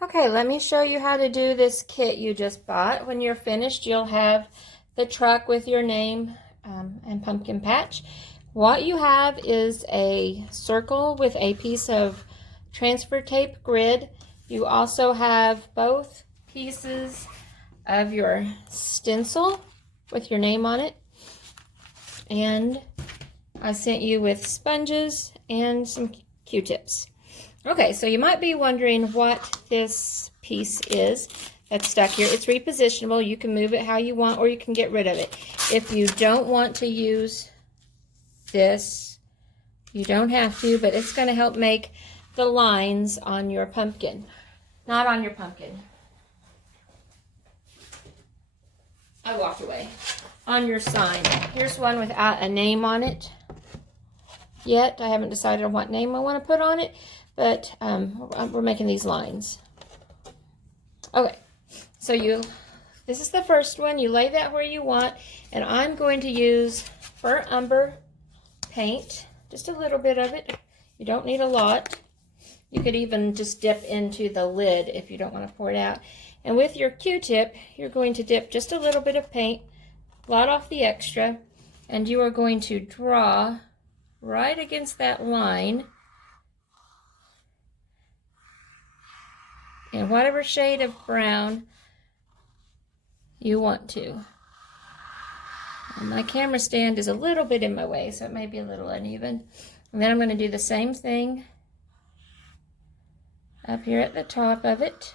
Okay, let me show you how to do this kit you just bought. When you're finished, you'll have the truck with your name and pumpkin patch. What you have is a circle with a piece of transfer tape grid. You also have both pieces of your stencil with your name on it. And I sent you with sponges and some Q-tips. Okay, so you might be wondering what this piece is that's stuck here. It's repositionable. You can move it how you want, or you can get rid of it. If you don't want to use this, you don't have to, but it's going to help make the lines on your pumpkin. Not on your pumpkin. I walked away. On your sign. Here's one without a name on it yet. I haven't decided on what name I want to put on it, but we're making these lines. Okay, so this is the first one. You lay that where you want, and I'm going to use Burnt Umber paint, just a little bit of it. You don't need a lot. You could even just dip into the lid if you don't want to pour it out. And with your Q-tip, you're going to dip just a little bit of paint, blot off the extra, and you are going to draw right against that line in whatever shade of brown you want to. And my camera stand is a little bit in my way, so it may be a little uneven. And then I'm going to do the same thing up here at the top of it.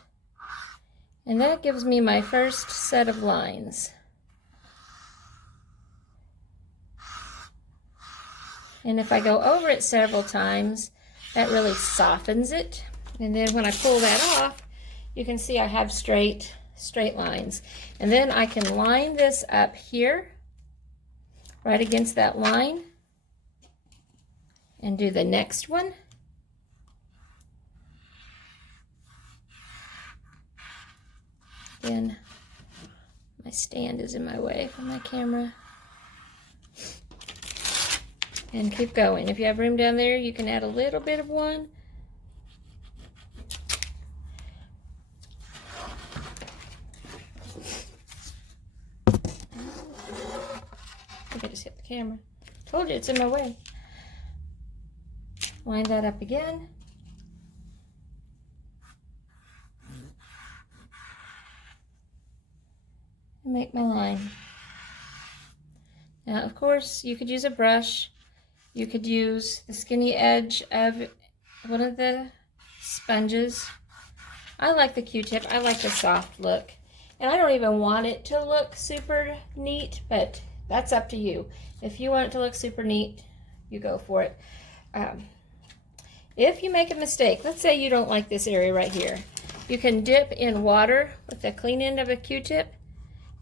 And that gives me my first set of lines. And if I go over it several times, that really softens it. And then when I pull that off, you can see I have straight lines. And then I can line this up here, right against that line, and do the next one. Again, my stand is in my way from my camera. And keep going. If you have room down there, you can add a little bit of one. I think I just hit the camera. Told you it's in my way. Line that up again. And make my line. Now, of course, you could use a brush. You could use the skinny edge of one of the sponges. I like the Q-tip. I like the soft look. And I don't even want it to look super neat, but that's up to you. If you want it to look super neat, you go for it. If you make a mistake, let's say you don't like this area right here, you can dip in water with the clean end of a Q-tip,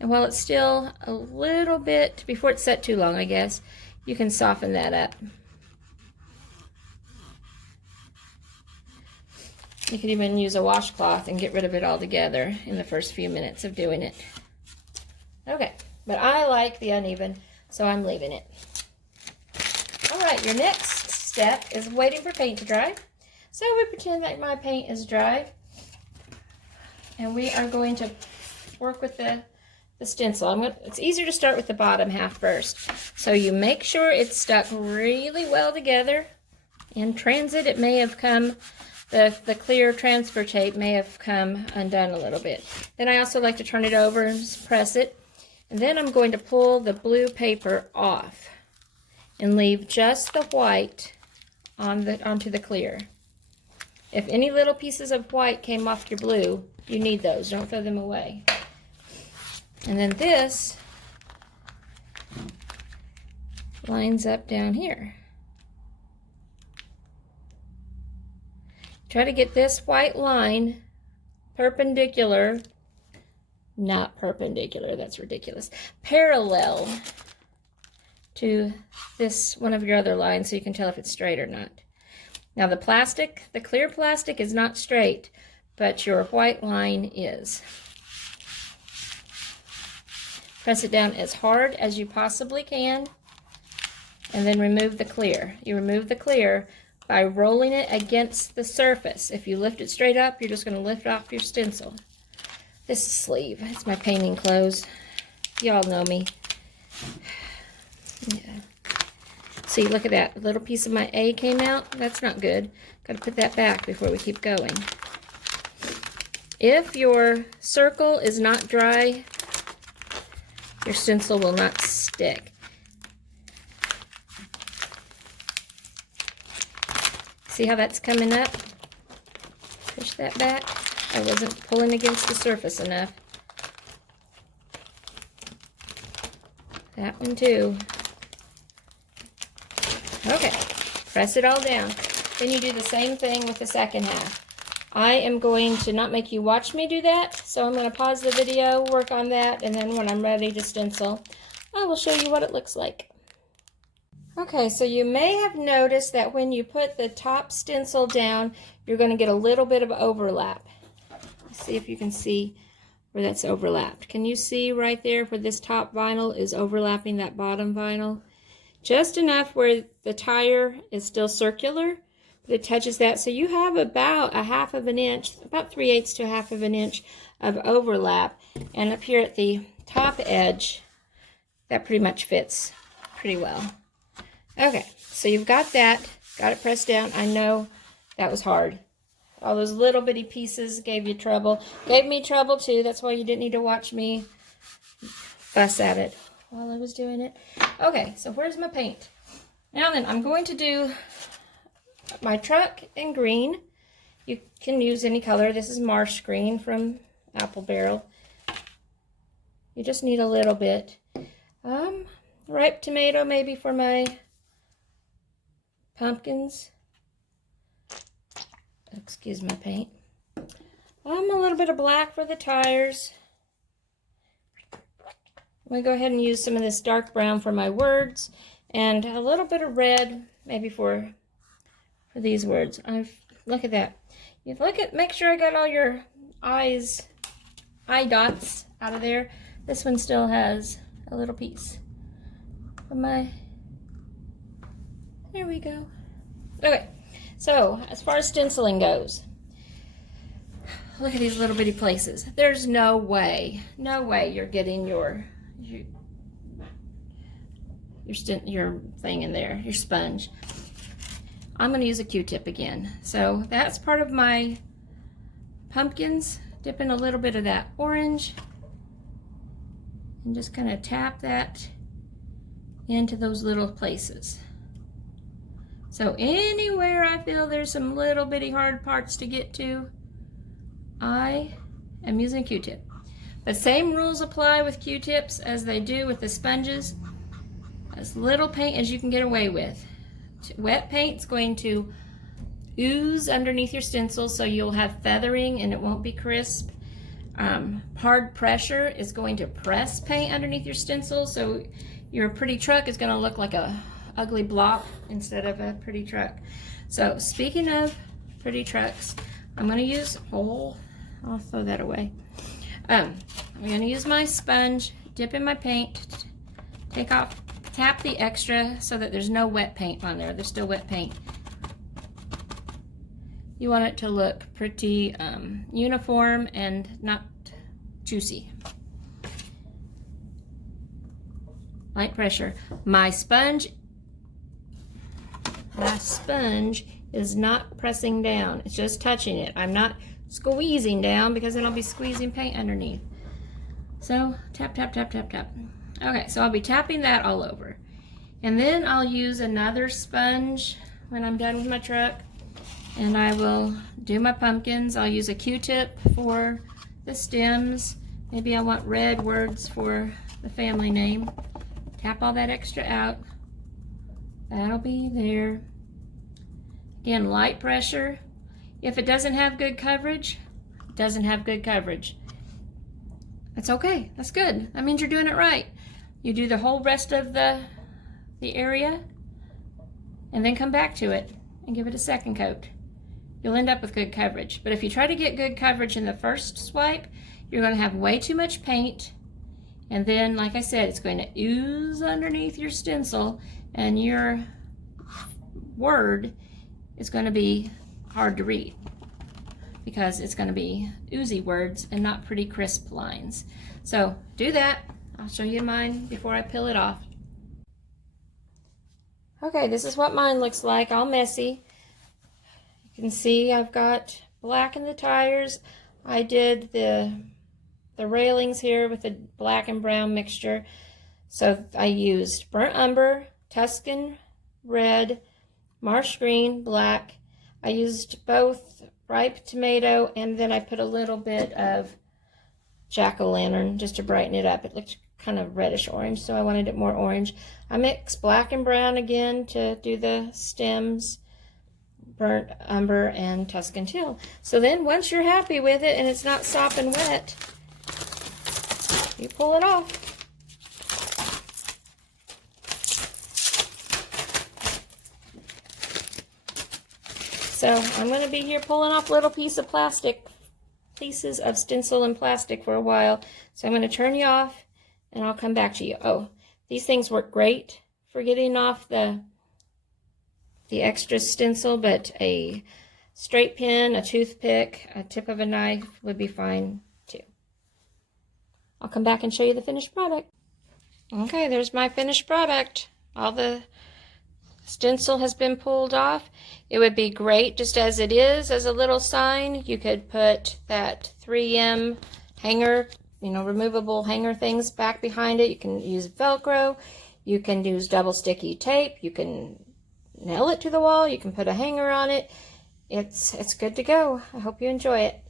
and while it's still a little bit, before it's set too long, I guess, you can soften that up. You can even use a washcloth and get rid of it altogether in the first few minutes of doing it. Okay, but I like the uneven, so I'm leaving it. All right, your next step is waiting for paint to dry. So we pretend that my paint is dry, and we are going to work with the stencil. It's easier to start with the bottom half first. So you make sure it's stuck really well together. In transit, it may have come, the clear transfer tape may have come undone a little bit. Then I also like to turn it over and just press it. And then I'm going to pull the blue paper off and leave just the white onto the clear. If any little pieces of white came off your blue, you need those. Don't throw them away. And then this lines up down here. Try to get this white line perpendicular, not perpendicular, that's ridiculous, parallel to this one of your other lines so you can tell if it's straight or not. Now the plastic, the clear plastic is not straight, but your white line is. Press it down as hard as you possibly can, and then remove the clear. You remove the clear by rolling it against the surface. If you lift it straight up, you're just going to lift off your stencil. This is sleeve. It's my painting clothes. Y'all know me. Yeah. See, look at that. A little piece of my A came out. That's not good. Got to put that back before we keep going. If your circle is not dry, your stencil will not stick. See how that's coming up? Push that back. I wasn't pulling against the surface enough. That one too. Okay, press it all down. Then you do the same thing with the second half. I am going to not make you watch me do that, so I'm going to pause the video, work on that, and then when I'm ready to stencil, I will show you what it looks like. Okay, so you may have noticed that when you put the top stencil down, you're going to get a little bit of overlap. Let's see if you can see where that's overlapped. Can you see right there where this top vinyl is overlapping that bottom vinyl? Just enough where the tire is still circular, but it touches that. So you have about a half of an inch, about 3/8 to a half of an inch of overlap. And up here at the top edge, that pretty much fits pretty well. Okay, so you've got that, got it pressed down. I know that was hard. All those little bitty pieces gave you trouble. Gave me trouble too. That's why you didn't need to watch me fuss at it while I was doing it. Okay, so where's my paint? Now then, I'm going to do my truck in green. You can use any color. This is marsh green from Apple Barrel. You just need a little bit. Ripe tomato maybe for my pumpkins. Excuse my paint. A little bit of black for the tires. I'm going to go ahead and use some of this dark brown for my words, and a little bit of red maybe for these words. Look at that. You make sure I got all your eye dots out of there. This one still has a little piece for my. There we go. Okay. So, as far as stenciling goes, look at these little bitty places. There's no way you're getting your thing in there, your sponge. I'm going to use a Q-tip again. So, that's part of my pumpkins. Dip in a little bit of that orange and just kind of tap that into those little places. So anywhere I feel there's some little bitty hard parts to get to, I am using a Q-tip. The same rules apply with Q-tips as they do with the sponges. As little paint as you can get away with. Wet paint's going to ooze underneath your stencil, so you'll have feathering and it won't be crisp. Hard pressure is going to press paint underneath your stencil, so your pretty truck is going to look like a ugly block instead of a pretty truck. So speaking of pretty trucks, I'm going to use, I'll throw that away. I'm going to use my sponge, dip in my paint, tap the extra so that there's no wet paint on there. There's still wet paint. You want it to look pretty uniform and not juicy. Light pressure. My sponge is not pressing down. It's just touching it. I'm not squeezing down because then I'll be squeezing paint underneath. So tap, tap, tap, tap, tap. Okay, so I'll be tapping that all over. And then I'll use another sponge when I'm done with my truck. And I will do my pumpkins. I'll use a Q-tip for the stems. Maybe I want red words for the family name. Tap all that extra out. That'll be there. Again, light pressure. If it doesn't have good coverage, it doesn't have good coverage. That's okay. That's good. That means you're doing it right. You do the whole rest of the area and then come back to it and give it a second coat. You'll end up with good coverage. But if you try to get good coverage in the first swipe, you're going to have way too much paint. And then, like I said, it's going to ooze underneath your stencil, and your word is going to be hard to read because it's going to be oozy words and not pretty crisp lines. So do that. I'll show you mine before I peel it off. Okay, this is what mine looks like, all messy. You can see I've got black in the tires. I did the railings here with a black and brown mixture. So I used burnt umber, Tuscan red, marsh green, black. I used both ripe tomato, and then I put a little bit of jack-o'-lantern just to brighten it up. It looked kind of reddish orange, so I wanted it more orange. I mixed black and brown again to do the stems, burnt umber, and Tuscan teal. So then once you're happy with it and it's not sopping wet, you pull it off. So I'm going to be here pulling off little pieces of stencil and plastic for a while. So I'm going to turn you off and I'll come back to you. Oh, these things work great for getting off the extra stencil, but a straight pin, a toothpick, a tip of a knife would be fine too. I'll come back and show you the finished product. Okay, there's my finished product. All the stencil has been pulled off. It would be great just as it is, as a little sign. You could put that 3M hanger, removable hanger things back behind it. You can use Velcro. You can use double sticky tape. You can nail it to the wall. You can put a hanger on it. It's good to go. I hope you enjoy it.